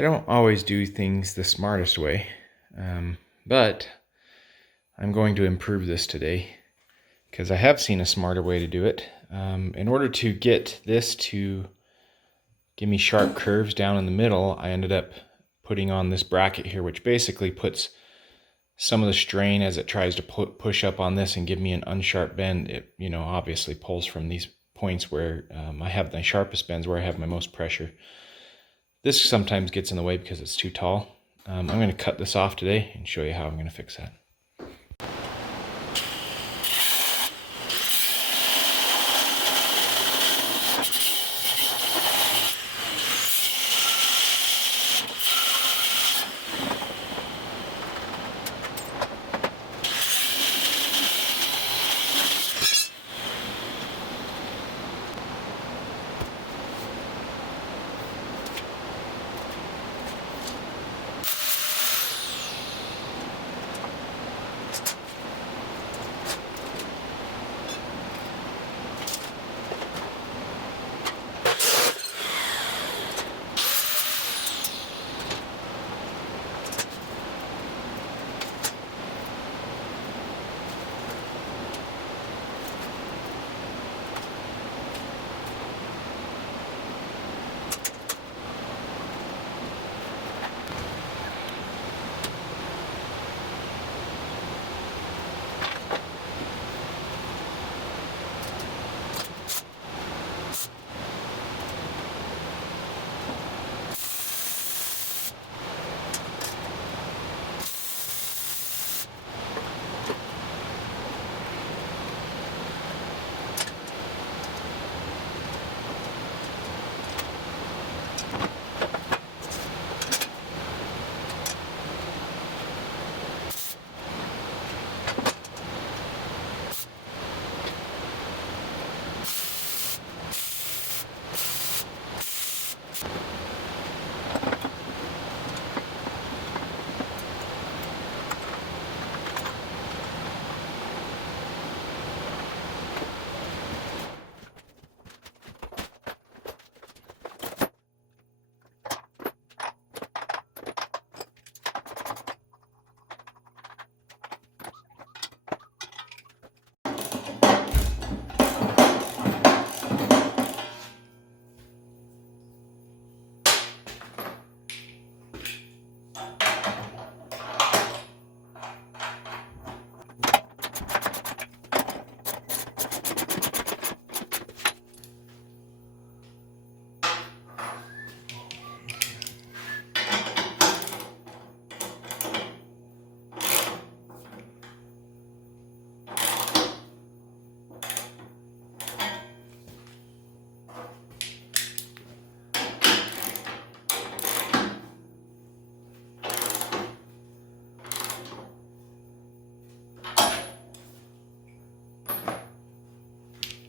I don't always do things the smartest way, but I'm going to improve this today because I have seen a smarter way to do it. In order to get this to give me sharp curves down in the middle, I ended up putting on this bracket here, which basically puts some of the strain as it tries to push up on this and give me an unsharp bend. It, obviously pulls from these points where I have my sharpest bends, where I have my most pressure. This sometimes gets in the way because it's too tall. I'm going to cut this off today and show you how I'm going to fix that.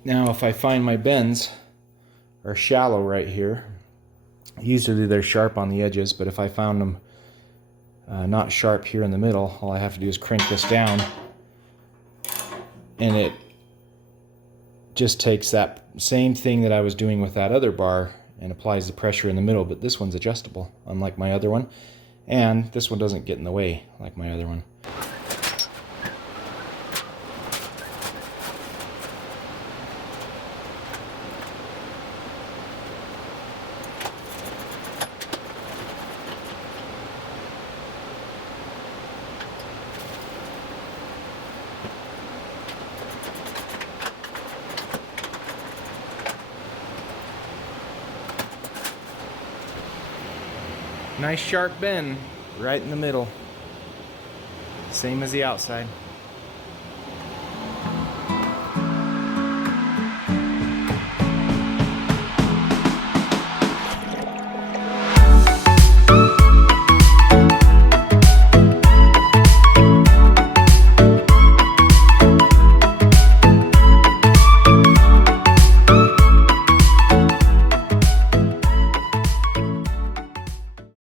Now, if I find my bends are shallow right here, usually they're sharp on the edges, but if I found them not sharp here in the middle, all I have to do is crank this down, and it just takes that same thing that I was doing with that other bar and applies the pressure in the middle, but this one's adjustable, unlike my other one, and this one doesn't get in the way like my other one. Nice sharp bend right in the middle, same as the outside.